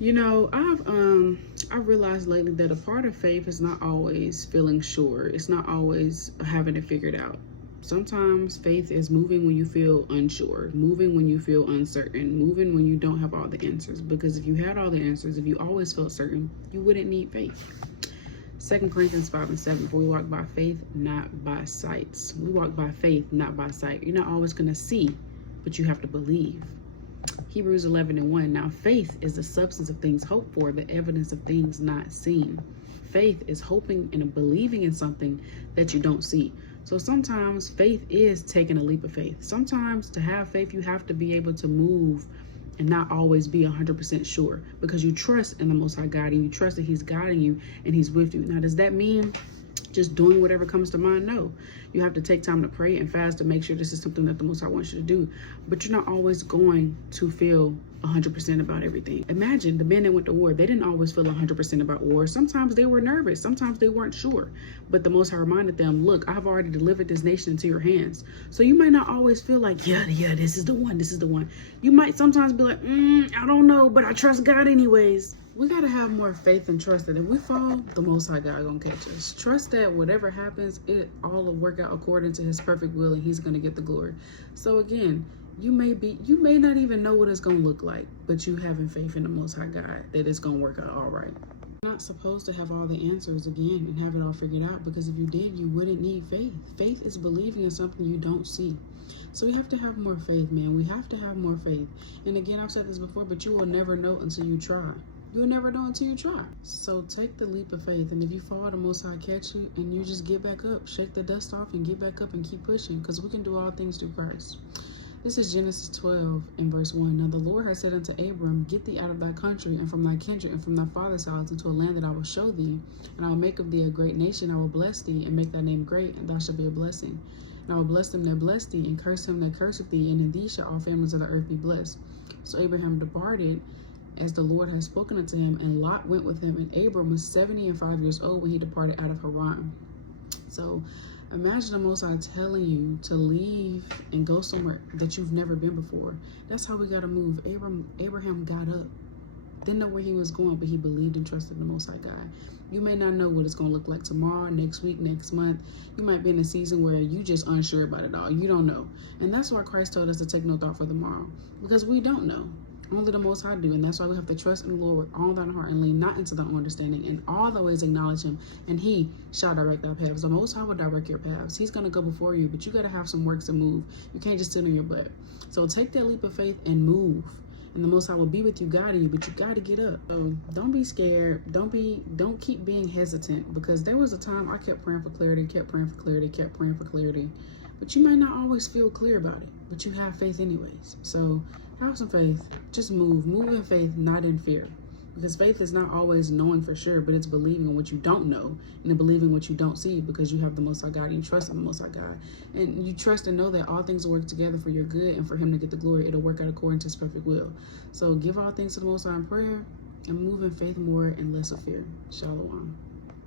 I've realized lately that a part of faith is not always feeling sure. It's not always having it figured out. Sometimes faith is moving when you feel unsure, moving when you feel uncertain, moving when you don't have all the answers. Because if you had all the answers, if you always felt certain, you wouldn't need faith. 2 Corinthians 5:7, for we walk by faith, not by sights. We walk by faith, not by sight. You're not always going to see, but you have to believe. Hebrews 11:1, now faith is the substance of things hoped for, the evidence of things not seen. Faith is hoping and believing in something that you don't see. So sometimes faith is taking a leap of faith. Sometimes to have faith, you have to be able to move and not always be 100% sure, because you trust in the Most High God and you trust that He's guiding you and He's with you. Now, does that mean just doing whatever comes to mind? No. You have to take time to pray and fast to make sure this is something that the Most High wants you to do. But you're not always going to feel 100% about everything. Imagine the men that went to war. They didn't always feel 100% about war. Sometimes they were nervous. Sometimes they weren't sure. But the Most High reminded them, look, I've already delivered this nation into your hands. So you might not always feel like, yeah, this is the one. This is the one. You might sometimes be like, I don't know, but I trust God anyways. We got to have more faith and trust that if we fall, the Most High God gonna catch us. Trust that whatever happens, it all will work out according to His perfect will, and He's gonna get the glory. So again, you may not even know what it's gonna look like, but you having faith in the Most High God that it's gonna work out all right. You're not supposed to have all the answers again and have it all figured out, because if you did, you wouldn't need faith. Faith is believing in something you don't see. So we have to have more faith, man. We have to have more faith. And again, I've said this before, but you will never know until you try. You'll never know until you try. So take the leap of faith. And if you fall, the Most High catch you, and you just get back up. Shake the dust off and get back up and keep pushing, because we can do all things through Christ. This is Genesis 12:1. Now the Lord has said unto Abram, get thee out of thy country and from thy kindred and from thy father's house into a land that I will show thee. And I will make of thee a great nation. I will bless thee and make thy name great, and thou shalt be a blessing. And I will bless them that bless thee, and curse him that curseth thee, and in thee shall all families of the earth be blessed. So Abraham departed as the Lord had spoken unto him, and Lot went with him. And Abram was 75 years old when he departed out of Haran. So imagine the Most High telling you to leave and go somewhere that you've never been before. That's how we got to move. Abraham got up. Didn't know where he was going, but he believed and trusted the Most High God. You may not know what it's going to look like tomorrow, next week, next month. You might be in a season where you just unsure about it all. You don't know. And that's why Christ told us to take no thought for tomorrow, because we don't know. Only the Most High do, and that's why we have to trust in the Lord with all thine heart and lean not into the own understanding. In all the ways acknowledge Him, and He shall direct our paths. The Most High will direct your paths. He's going to go before you, but you got to have some works to move. You can't just sit on your butt. So take that leap of faith and move, and the Most High will be with you, guiding you, but you got to get up. So don't be scared. Don't keep being hesitant, because there was a time I kept praying for clarity, kept praying for clarity, but you might not always feel clear about it, but you have faith anyways. So have some faith. Just move in faith, not in fear, because faith is not always knowing for sure, but it's believing in what you don't know and believing what you don't see, because you have the Most High God and you trust in the Most High God, and you trust and know that all things will work together for your good and for Him to get the glory. It'll work out according to His perfect will. So give all things to the Most High in prayer and move in faith more and less of fear. Shalom.